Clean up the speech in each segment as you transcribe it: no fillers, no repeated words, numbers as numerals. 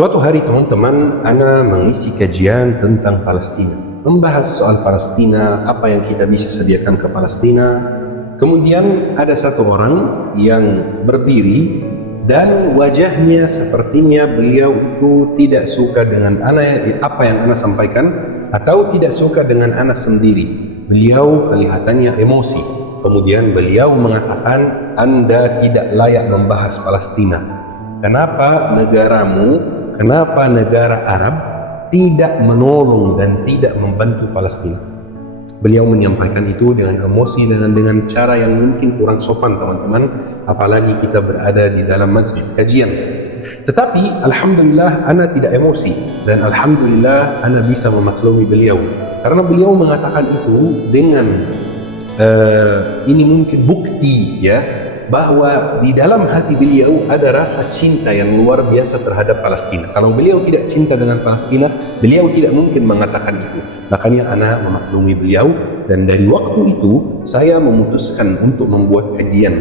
Suatu hari teman-teman, Ana mengisi kajian tentang Palestina. Membahas soal Palestina, apa yang kita bisa sediakan ke Palestina. Kemudian ada satu orang yang berdiri dan wajahnya sepertinya beliau itu tidak suka dengan apa yang Ana sampaikan atau tidak suka dengan Ana sendiri. Beliau kelihatannya emosi. Kemudian beliau mengatakan, Anda tidak layak membahas Palestina. Kenapa negara Arab tidak menolong dan tidak membantu Palestina? Beliau menyampaikan itu dengan emosi dan dengan cara yang mungkin kurang sopan, teman-teman, apalagi kita berada di dalam masjid kajian. Tetapi alhamdulillah Ana tidak emosi, dan alhamdulillah Ana bisa memaklumi beliau karena beliau mengatakan itu dengan ini mungkin bukti ya, bahwa di dalam hati beliau ada rasa cinta yang luar biasa terhadap Palestina. Kalau beliau tidak cinta dengan Palestina, beliau tidak mungkin mengatakan itu. Makanya Ana memaklumi beliau, dan dari waktu itu saya memutuskan untuk membuat kajian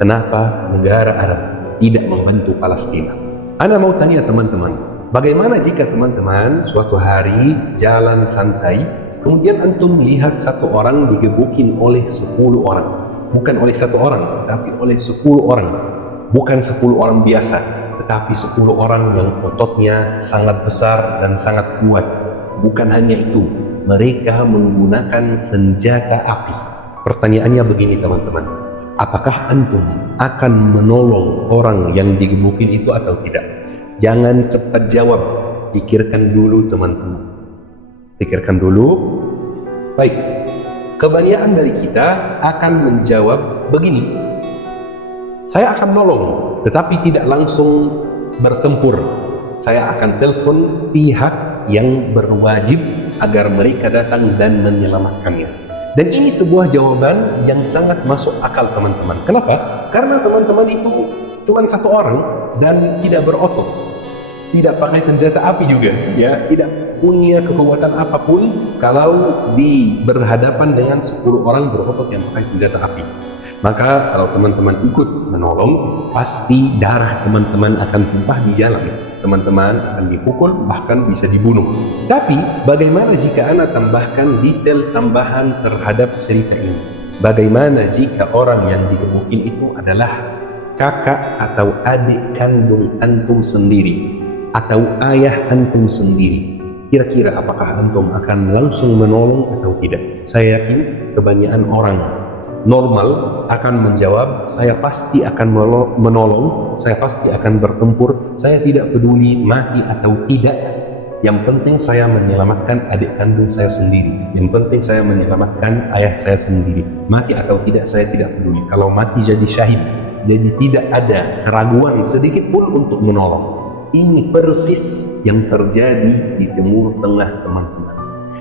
kenapa negara Arab tidak membantu Palestina. Ana mau tanya teman-teman, bagaimana jika teman-teman suatu hari jalan santai, kemudian antum lihat satu orang digebukin oleh 10 orang. Bukan oleh satu orang, tetapi oleh 10 orang. Bukan 10 orang biasa, tetapi 10 orang yang ototnya sangat besar dan sangat kuat. Bukan hanya itu, mereka menggunakan senjata api. Pertanyaannya begini teman-teman, apakah antum akan menolong orang yang digebukin itu atau tidak? Jangan cepat jawab, pikirkan dulu teman-teman. Pikirkan dulu. Baik. Kebanyakan dari kita akan menjawab begini, saya akan nolong, tetapi tidak langsung bertempur. Saya akan telepon pihak yang berwajib agar mereka datang dan menyelamatkannya. Dan ini sebuah jawaban yang sangat masuk akal teman-teman. Kenapa? Karena teman-teman itu cuma satu orang dan tidak berotot, tidak pakai senjata api juga, ya, tidak punya kekuatan apapun kalau berhadapan dengan 10 orang berotot yang pakai senjata api. Maka kalau teman-teman ikut menolong, pasti darah teman-teman akan tumpah di jalan. Teman-teman akan dipukul, bahkan bisa dibunuh. Tapi bagaimana jika Ana tambahkan detail tambahan terhadap cerita ini? Bagaimana jika orang yang digebukin itu adalah kakak atau adik kandung antum sendiri, atau ayah antum sendiri? Kira-kira apakah antum akan langsung menolong atau tidak? Saya yakin kebanyakan orang normal akan menjawab, saya pasti akan menolong, saya pasti akan bertempur, saya tidak peduli mati atau tidak. Yang penting saya menyelamatkan adik kandung saya sendiri, yang penting saya menyelamatkan ayah saya sendiri. Mati atau tidak saya tidak peduli. Kalau mati jadi syahid, jadi tidak ada keraguan sedikit pun untuk menolong. Ini persis yang terjadi di Timur Tengah, teman-teman.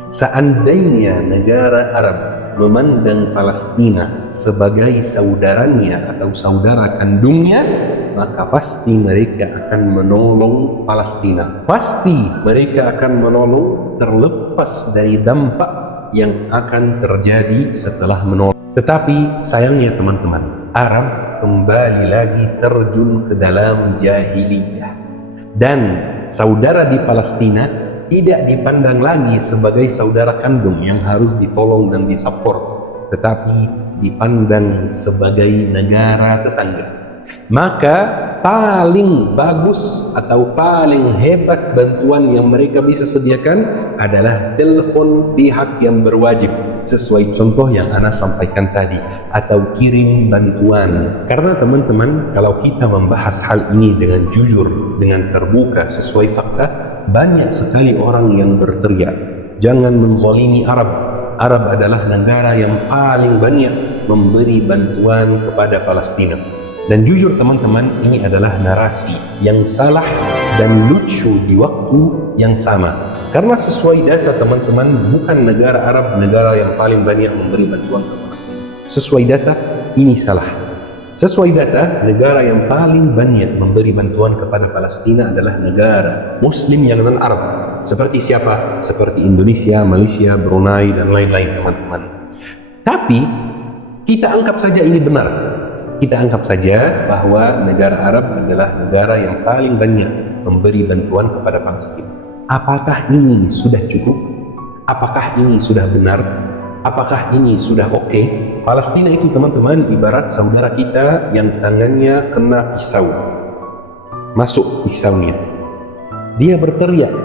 Seandainya negara Arab memandang Palestina sebagai saudaranya atau saudara kandungnya, maka pasti mereka akan menolong Palestina. Pasti mereka akan menolong, terlepas dari dampak yang akan terjadi setelah menolong. Tetapi sayangnya teman-teman, Arab kembali lagi terjun ke dalam jahiliyah. Dan saudara di Palestina tidak dipandang lagi sebagai saudara kandung yang harus ditolong dan disupport, tetapi dipandang sebagai negara tetangga. Maka paling bagus atau paling hebat bantuan yang mereka bisa sediakan adalah telepon pihak yang berwajib, sesuai contoh yang Ana sampaikan tadi, atau kirim bantuan. Karena teman-teman, kalau kita membahas hal ini dengan jujur, dengan terbuka sesuai fakta, banyak sekali orang yang berteriak, jangan menzalimi Arab. Arab adalah negara yang paling banyak memberi bantuan kepada Palestina. Dan jujur teman-teman, ini adalah narasi yang salah dan lucu di waktu yang sama. Karena sesuai data teman-teman, bukan negara Arab negara yang paling banyak memberi bantuan ke Palestina. Sesuai data, ini salah. Sesuai data, negara yang paling banyak memberi bantuan kepada Palestina adalah negara Muslim yang non-Arab. Seperti siapa? Seperti Indonesia, Malaysia, Brunei, dan lain-lain teman-teman. Tapi kita anggap saja ini benar. Kita anggap saja bahwa negara Arab adalah negara yang paling banyak memberi bantuan kepada Palestina. Apakah ini sudah cukup? Apakah ini sudah benar? Apakah ini sudah oke? Palestina itu teman-teman ibarat saudara kita yang tangannya kena pisau. Masuk pisaunya. Dia berteriak,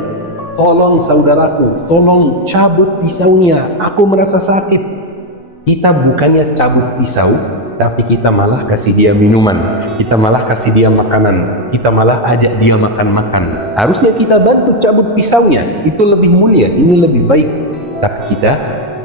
tolong saudaraku, tolong cabut pisaunya, aku merasa sakit. Kita bukannya cabut pisau, tapi kita malah kasih dia minuman, kita malah kasih dia makanan, kita malah ajak dia makan-makan. Harusnya kita bantu cabut pisaunya, itu lebih mulia, ini lebih baik. Tapi kita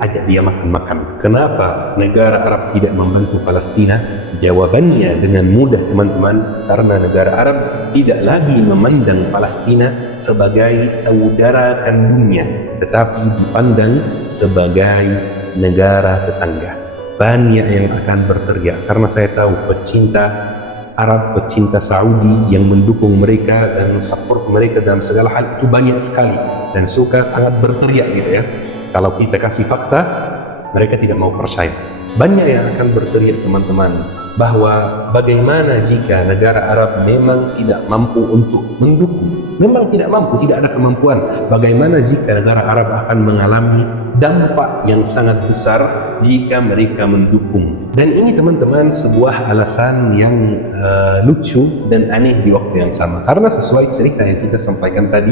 ajak dia makan-makan. Kenapa negara Arab tidak membantu Palestina? Jawabannya dengan mudah teman-teman, karena negara Arab tidak lagi memandang Palestina sebagai saudara kandungnya, tetapi dipandang sebagai negara tetangga. Banyak yang akan berteriak, karena saya tahu pecinta Arab, pecinta Saudi yang mendukung mereka dan support mereka dalam segala hal itu banyak sekali, dan suka sangat berteriak gitu ya. Kalau kita kasih fakta, mereka tidak mau percaya. Banyak yang akan berteriak teman-teman, bahwa bagaimana jika negara Arab memang tidak mampu untuk mendukung, memang tidak mampu, tidak ada kemampuan, bagaimana jika negara Arab akan mengalami dampak yang sangat besar jika mereka mendukung. Dan ini teman-teman sebuah alasan yang lucu dan aneh di waktu yang sama, karena sesuai cerita yang kita sampaikan tadi,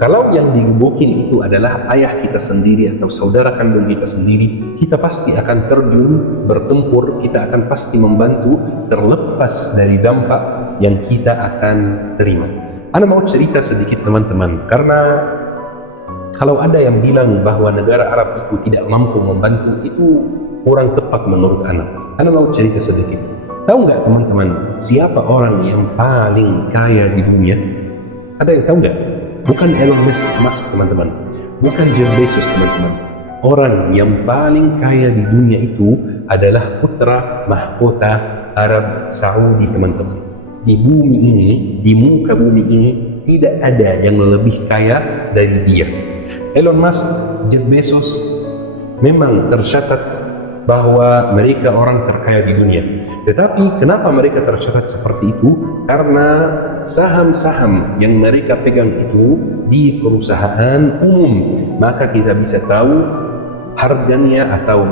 kalau yang digebukin itu adalah ayah kita sendiri atau saudara kandung kita sendiri, kita pasti akan terjun bertempur, kita akan pasti membantu terlepas dari dampak yang kita akan terima. Ana mau cerita sedikit teman-teman, karena kalau ada yang bilang bahwa negara Arab itu tidak mampu membantu, itu kurang tepat menurut Ana. Ana mau cerita sedikit. Tahu nggak teman-teman, siapa orang yang paling kaya di dunia? Ada yang tahu nggak? Bukan Elon Musk teman-teman, bukan Jeff Bezos teman-teman. Orang yang paling kaya di dunia itu adalah putra mahkota Arab Saudi teman-teman. Di bumi ini, di muka bumi ini, tidak ada yang lebih kaya dari dia. Elon Musk, Jeff Bezos memang tercatat bahwa mereka orang terkaya di dunia. Tetapi kenapa mereka tercatat seperti itu? Karena saham-saham yang mereka pegang itu di perusahaan umum, maka kita bisa tahu harganya atau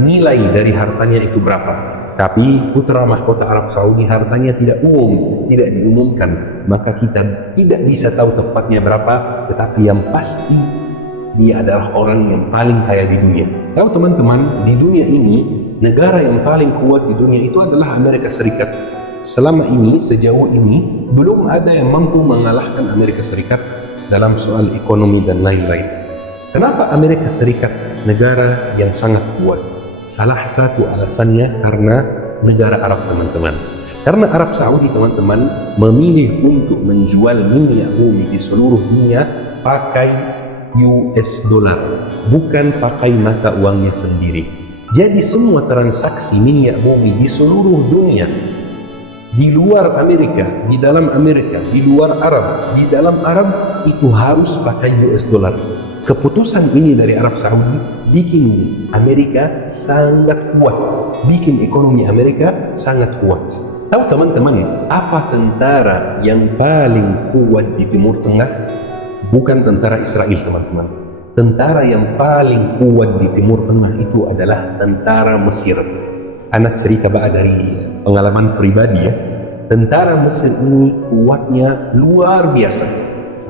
nilai dari hartanya itu berapa. Tapi putra mahkota Arab Saudi hartanya tidak umum, tidak diumumkan, maka kita tidak bisa tahu tepatnya berapa, tetapi yang pasti dia adalah orang yang paling kaya di dunia. Tahu teman-teman, di dunia ini negara yang paling kuat di dunia itu adalah Amerika Serikat. Selama ini, sejauh ini, belum ada yang mampu mengalahkan Amerika Serikat dalam soal ekonomi dan lain-lain. Kenapa Amerika Serikat negara yang sangat kuat? Salah satu alasannya karena negara Arab teman-teman. Karena Arab Saudi teman-teman memilih untuk menjual minyak bumi di seluruh dunia pakai US dollar, bukan pakai mata uangnya sendiri. Jadi semua transaksi minyak bumi di seluruh dunia, di luar Amerika, di dalam Amerika, di luar Arab, di dalam Arab, itu harus pakai US dollar. Keputusan ini dari Arab Saudi bikin Amerika sangat kuat, bikin ekonomi Amerika sangat kuat. Tahu teman-teman, apa tentara yang paling kuat di Timur Tengah? Bukan tentara Israel teman-teman. Tentara yang paling kuat di Timur Tengah itu adalah tentara Mesir. Anak cerita dari pengalaman pribadi ya. Tentara Mesir ini kuatnya luar biasa.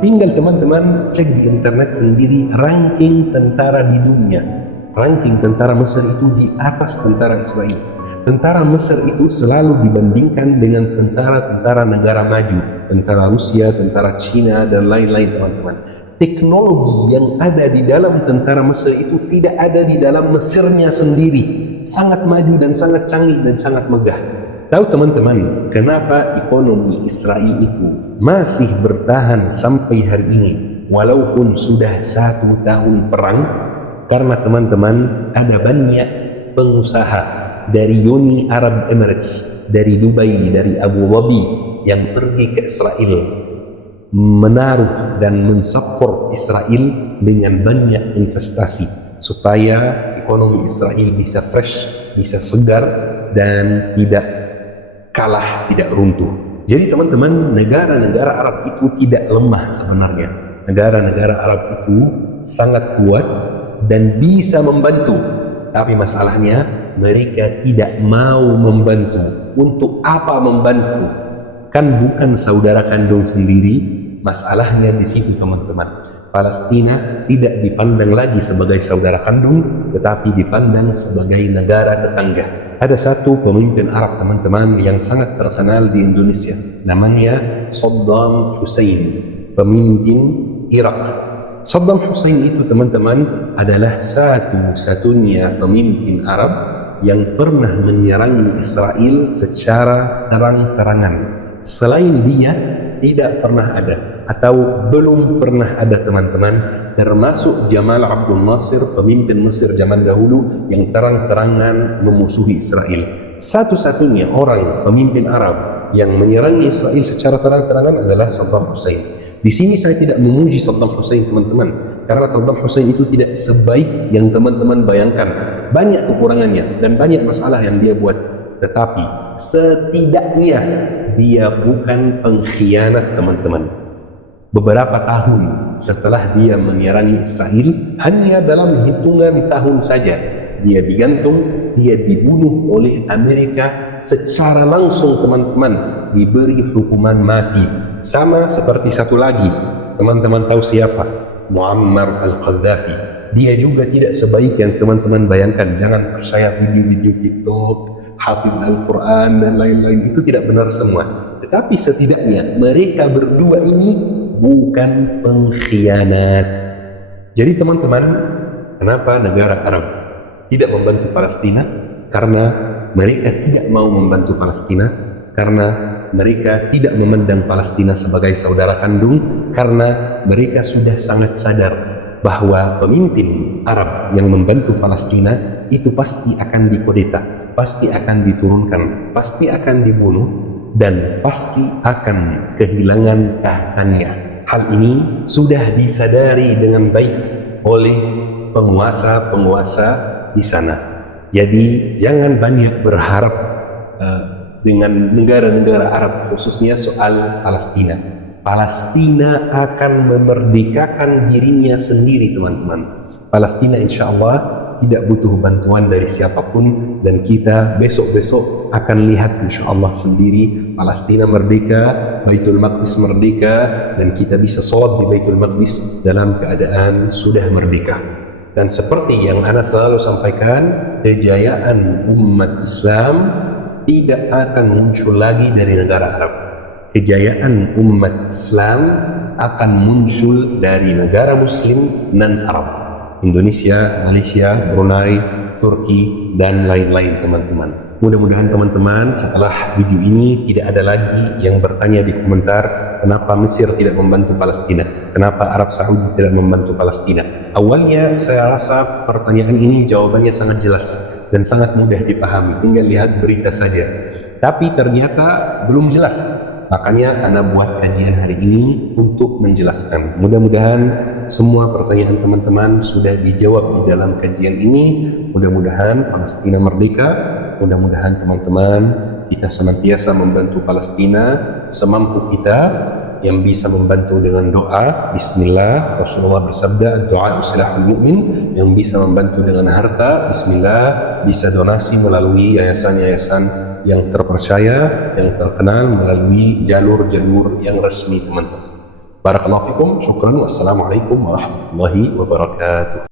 Tinggal teman-teman cek di internet sendiri ranking tentara di dunia. Ranking tentara Mesir itu di atas tentara Israel. Tentara Mesir itu selalu dibandingkan dengan tentara-tentara negara maju, tentara Rusia, tentara Cina, dan lain-lain teman-teman. Teknologi yang ada di dalam tentara Mesir itu tidak ada di dalam Mesirnya sendiri. Sangat maju dan sangat canggih dan sangat megah. Tahu teman-teman, kenapa ekonomi Israel itu masih bertahan sampai hari ini, walaupun sudah 1 tahun perang? Karena teman-teman, ada banyak pengusaha dari Uni Arab Emirates, dari Dubai, dari Abu Dhabi yang pergi ke Israel, menaruh dan mensupport Israel dengan banyak investasi supaya ekonomi Israel bisa fresh, bisa segar dan tidak kalah, tidak runtuh. Jadi teman-teman, negara-negara Arab itu tidak lemah sebenarnya. Negara-negara Arab itu sangat kuat dan bisa membantu. Tapi masalahnya mereka tidak mau membantu. Untuk apa membantu? Kan bukan saudara kandung sendiri. Masalahnya di situ teman-teman. Palestina tidak dipandang lagi sebagai saudara kandung, tetapi dipandang sebagai negara tetangga. Ada satu pemimpin Arab teman-teman yang sangat terkenal di Indonesia, namanya Saddam Hussein, pemimpin Irak. Saddam Hussein itu teman-teman adalah satu-satunya pemimpin Arab yang pernah menyerang Israel secara terang-terangan. Selain dia tidak pernah ada, atau belum pernah ada teman-teman, termasuk Jamal Abdul Nasir, pemimpin Mesir zaman dahulu yang terang-terangan memusuhi Israel. Satu-satunya orang pemimpin Arab yang menyerangi Israel secara terang-terangan adalah Saddam Hussein. Di sini saya tidak memuji Saddam Hussein teman-teman, karena Saddam Hussein itu tidak sebaik yang teman-teman bayangkan. Banyak kekurangannya dan banyak masalah yang dia buat, tetapi setidaknya dia bukan pengkhianat teman-teman. Beberapa tahun setelah dia menyerangi Israel, hanya dalam hitungan tahun saja dia digantung, dia dibunuh oleh Amerika secara langsung teman-teman, diberi hukuman mati. Sama seperti satu lagi, teman-teman tahu siapa? Muammar al-Qaddafi. Dia juga tidak sebaik yang teman-teman bayangkan. Jangan percaya video-video TikTok, hafiz Al-Quran dan lain-lain, itu tidak benar semua. Tetapi setidaknya mereka berdua ini bukan pengkhianat. Jadi teman-teman, kenapa negara Arab tidak membantu Palestina? Karena mereka tidak mau membantu Palestina, karena mereka tidak memandang Palestina sebagai saudara kandung, karena mereka sudah sangat sadar bahwa pemimpin Arab yang membantu Palestina itu pasti akan dikudeta, pasti akan diturunkan, pasti akan dibunuh, dan pasti akan kehilangan tahatannya. Hal ini sudah disadari dengan baik oleh penguasa-penguasa di sana. Jadi jangan banyak berharap dengan negara-negara Arab, khususnya soal Palestina. Palestina akan memerdekakan dirinya sendiri teman-teman. Palestina insya Allah tidak butuh bantuan dari siapapun, dan kita besok-besok akan lihat insya Allah sendiri Palestina merdeka, Baitul Maqdis merdeka, dan kita bisa sholat di Baitul Maqdis dalam keadaan sudah merdeka. Dan seperti yang Ana selalu sampaikan, kejayaan umat Islam tidak akan muncul lagi dari negara Arab. Kejayaan umat Islam akan muncul dari negara Muslim non-Arab, Indonesia, Malaysia, Brunei, Turki, dan lain-lain teman-teman. Mudah-mudahan teman-teman setelah video ini tidak ada lagi yang bertanya di komentar kenapa Mesir tidak membantu Palestina, kenapa Arab Saudi tidak membantu Palestina. Awalnya saya rasa pertanyaan ini jawabannya sangat jelas dan sangat mudah dipahami, tinggal lihat berita saja. Tapi ternyata belum jelas, makanya Ana buat kajian hari ini untuk menjelaskan. Mudah-mudahan semua pertanyaan teman-teman sudah dijawab di dalam kajian ini. Mudah-mudahan Palestina merdeka, mudah-mudahan teman-teman kita senantiasa membantu Palestina semampu kita. Yang bisa membantu dengan doa, bismillah, Rasulullah bersabda, doa silahul mu'min. Yang bisa membantu dengan harta, bismillah, bisa donasi melalui yayasan-yayasan yang terpercaya, yang terkenal, melalui jalur-jalur yang resmi teman-teman. Barakallahu fikum, syukran, wassalamualaikum warahmatullahi wabarakatuh.